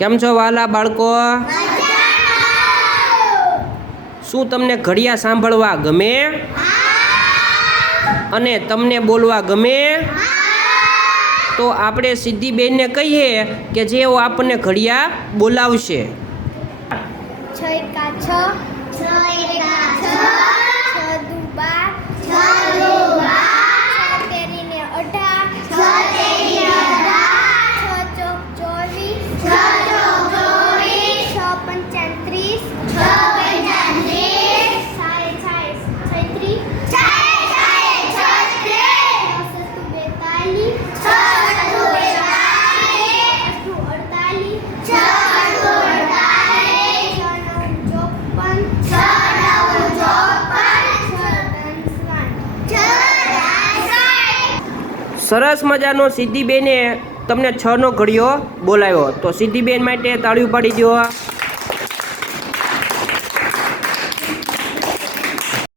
કેમ છો વાલા બાળકો? શું તમને ઘડિયા સાંભળવા ગમે? અને તમને બોલવા ગમે? તો આપણે સિદ્ધિબેનને કહીએ કે જેઓ આપણને ઘડિયા બોલાવશે. 6 એકા 6 6 એકા 6 6 દુ 12 6 દુ 12 6 તેરીને 18 6 તેરીને 18 6 ચોક 24 6 ચોક 24 6 પંચા 30 6 પંચા 30 6 છાય 36 6 છાય 36 6 સતુ 42 6 સતુ 48 સરસ મજાનો સિદ્ધિબેને તમને 6નો ઘડિયો બોલાવ્યો. તો સિદ્ધિબેન માટે તાળીઓ પાડી દો.